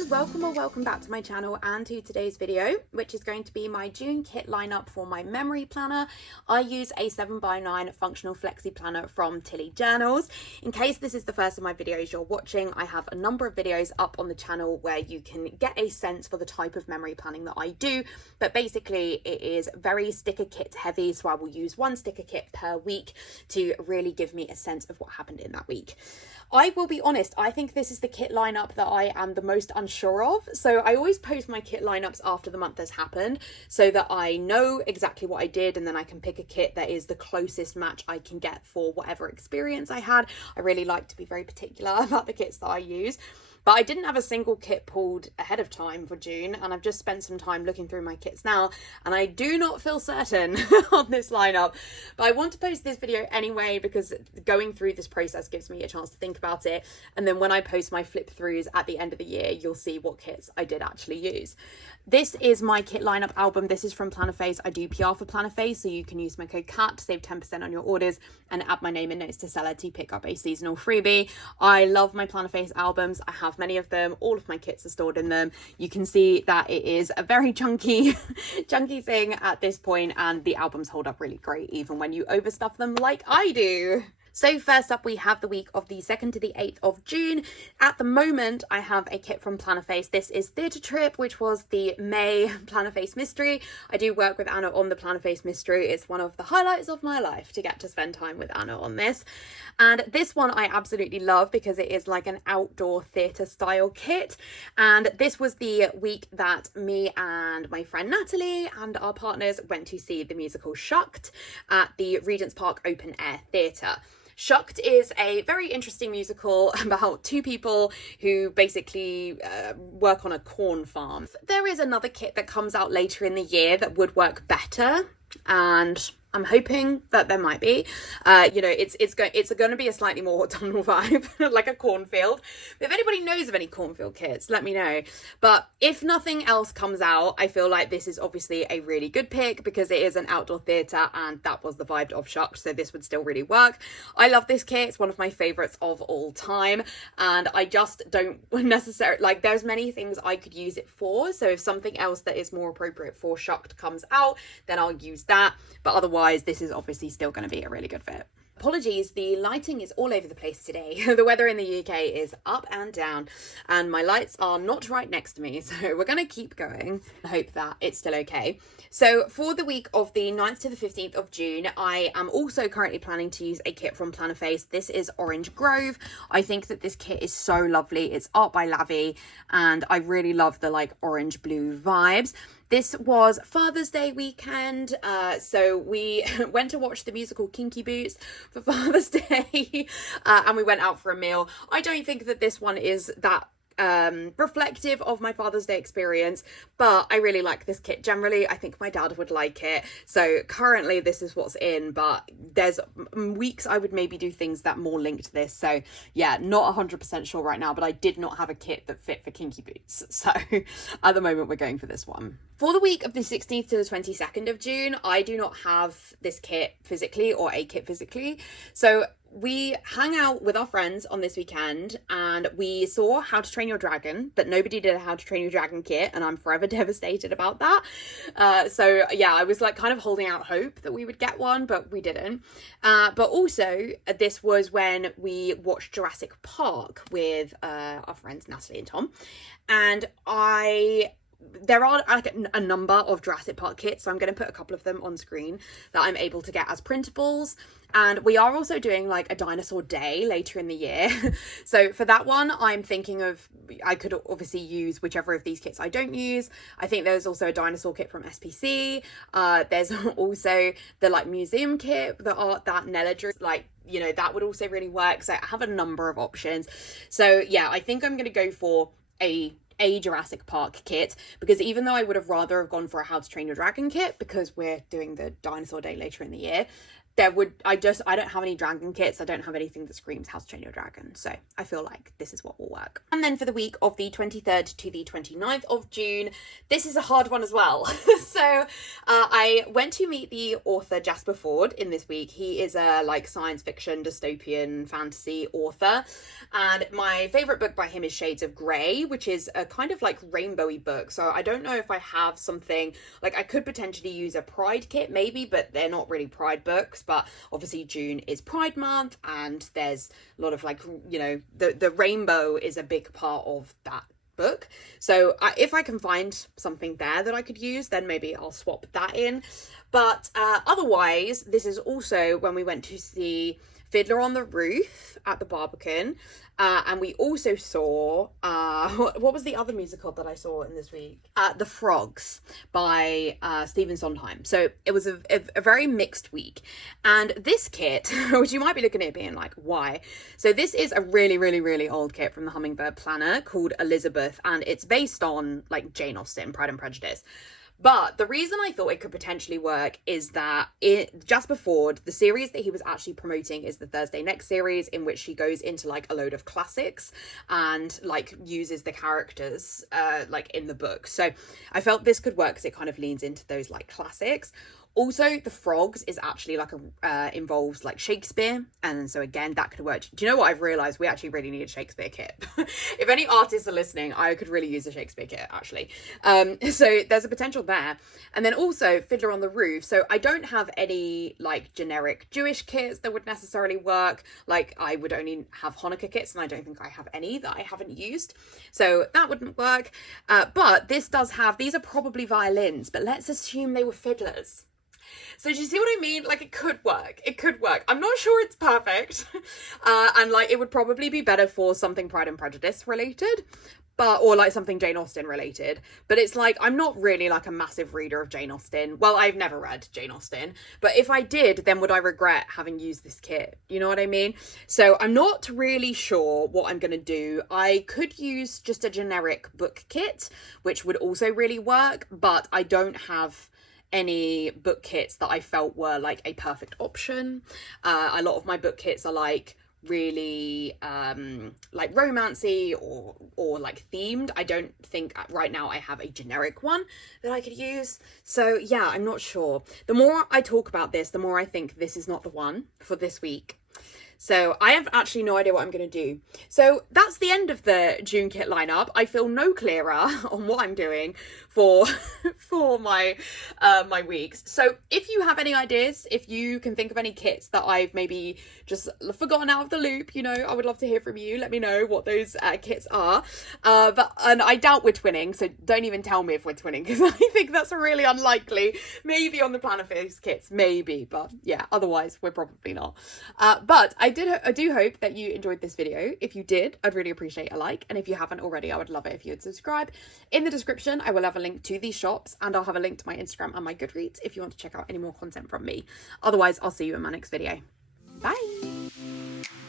everyone, welcome back to my channel and to today's video, which is going to be my June kit lineup for my memory planner. I use a 7x9 functional flexi planner from Tilly Journals. In case this is the first of my videos you're watching, I have a number of videos up on the channel where you can get a sense for the type of memory planning that I do, but basically it is very sticker kit heavy, so I will use one sticker kit per week to really give me a sense of what happened in that week. I will be honest, I think this is the kit lineup that I am the most unsure of. So I always post my kit lineups after the month has happened so that I know exactly what I did, and then I can pick a kit that is the closest match I can get for whatever experience I had. I really like to be very particular about the kits that I use. But I didn't have a single kit pulled ahead of time for June, and I've just spent some time looking through my kits now, and I do not feel certain on this lineup. But I want to post this video anyway because going through this process gives me a chance to think about it, and then when I post my flip throughs at the end of the year, you'll see what kits I did actually use. This is my kit lineup album. This is from Plannerface. I do PR for Plannerface, so you can use my code CAT to save 10% on your orders and add my name in notes to seller to pick up a seasonal freebie. I love my Plannerface albums. I have many of them. All of my kits are stored in them. You can see that it is a very chunky thing at this point, and the albums hold up really great even when you overstuff them like I do. So first up, we have the week of the 2nd to the 8th of June. At the moment, I have a kit from Plannerface. This is Theatre Trip, which was the May Plannerface mystery. I do work with Anna on the Plannerface mystery. It's one of the highlights of my life to get to spend time with Anna on this. And this one I absolutely love because it is like an outdoor theatre style kit. And this was the week that me and my friend Natalie and our partners went to see the musical Shucked at the Regent's Park Open Air Theatre. Shucked is a very interesting musical about two people who basically work on a corn farm. There is another kit that comes out later in the year that would work better, and I'm hoping that there might be. It's going to be a slightly more autumnal vibe, like a cornfield. If anybody knows of any cornfield kits, let me know. But if nothing else comes out, I feel like this is obviously a really good pick because it is an outdoor theatre, and that was the vibe of Shucked, so this would still really work. I love this kit. It's one of my favourites of all time, and I just don't necessarily, like, there's many things I could use it for, so if something else that is more appropriate for Shucked comes out, then I'll use that. But otherwise, this is obviously still going to be a really good fit. Apologies, the lighting is all over the place today. The weather in the UK is up and down, and my lights are not right next to me, so we're going to keep going and hope that it's still okay. So for the week of the 9th to the 15th of June, I am also currently planning to use a kit from Plannerface. This is Orange Grove. I think that this kit is so lovely. It's art by Lavi, and I really love the like orange blue vibes. This was Father's Day weekend, so we went to watch the musical Kinky Boots for Father's Day, and we went out for a meal. I don't think that this one is that reflective of my Father's Day experience, but I really like this kit generally. I think my dad would like it, so currently this is what's in, but there's weeks I would maybe do things that more link to this, so yeah, not 100% sure right now, but I did not have a kit that fit for Kinky Boots, so at the moment we're going for this one. For the week of the 16th to the 22nd of June, I do not have this kit physically or a kit physically, so we hang out with our friends on this weekend, and we saw How to Train Your Dragon, but nobody did a How to Train Your Dragon kit, and I'm forever devastated about that. So yeah, I was like kind of holding out hope that we would get one, but we didn't. But also, this was when we watched Jurassic Park with our friends Natalie and Tom, and there are like a number of Jurassic Park kits, so I'm going to put a couple of them on screen that I'm able to get as printables. And we are also doing like a dinosaur day later in the year. So for that one, I'm thinking of, I could obviously use whichever of these kits I don't use. I think there's also a dinosaur kit from SPC. There's also the like museum kit that Nella drew, like, you know, that would also really work. So I have a number of options. So yeah, I think I'm going to go for a Jurassic Park kit, because even though I would have rather have gone for a How to Train Your Dragon kit because we're doing the dinosaur day later in the year, I don't have any dragon kits. I don't have anything that screams How to Train Your Dragon. So I feel like this is what will work. And then for the week of the 23rd to the 29th of June, this is a hard one as well. So I went to meet the author Jasper Fforde in this week. He is a like science fiction, dystopian, fantasy author. And my favourite book by him is Shades of Grey, which is a kind of like rainbowy book. So I don't know if I have something, like I could potentially use a Pride kit maybe, but they're not really Pride books. But obviously June is Pride Month, and there's a lot of like, you know, the rainbow is a big part of that book. So if I can find something there that I could use, then maybe I'll swap that in. But otherwise, this is also when we went to see Fiddler on the Roof at the Barbican. And we also saw, what was the other musical that I saw in this week? The Frogs by Stephen Sondheim. So it was a very mixed week. And this kit, which you might be looking at it being like, why? So this is a really, really, really old kit from the Hummingbird Planner called Elizabeth. And it's based on like Jane Austen, Pride and Prejudice. But the reason I thought it could potentially work is that Jasper Fforde, the series that he was actually promoting is the Thursday Next series, in which he goes into like a load of classics and like uses the characters like in the book. So I felt this could work because it kind of leans into those like classics. Also, the Frogs is actually like involves like Shakespeare, and so again that could work. Do you know what I've realised? We actually really need a Shakespeare kit. If any artists are listening, I could really use a Shakespeare kit actually. So there's a potential there. And then also Fiddler on the Roof. So I don't have any like generic Jewish kits that would necessarily work. Like I would only have Hanukkah kits, and I don't think I have any that I haven't used. So that wouldn't work. But this does have, these are probably violins, but let's assume they were fiddlers. So do you see what I mean? Like it could work. It could work. I'm not sure it's perfect. And like it would probably be better for something Pride and Prejudice related, but or like something Jane Austen related. But it's like I'm not really like a massive reader of Jane Austen. Well, I've never read Jane Austen, but if I did, then would I regret having used this kit? You know what I mean? So I'm not really sure what I'm gonna do. I could use just a generic book kit, which would also really work, but I don't have any book kits that I felt were like a perfect option. A lot of my book kits are like really like romancy or like themed. I don't think right now I have a generic one that I could use. So yeah, I'm not sure. The more I talk about this, the more I think this is not the one for this week. So I have actually no idea what I'm going to do. So that's the end of the June kit lineup. I feel no clearer on what I'm doing for my my weeks. So if you have any ideas, if you can think of any kits that I've maybe just forgotten out of the loop, you know, I would love to hear from you. Let me know what those kits are. And I doubt we're twinning, so don't even tell me if we're twinning, because I think that's really unlikely. Maybe on the Planner Face kits, maybe, but yeah, otherwise we're probably not. But I do hope that you enjoyed this video. If you did, I'd really appreciate a like, and if you haven't already, I would love it if you would subscribe. In the description, I will have a link to these shops, and I'll have a link to my Instagram and my Goodreads if you want to check out any more content from me. Otherwise, I'll see you in my next video. Bye!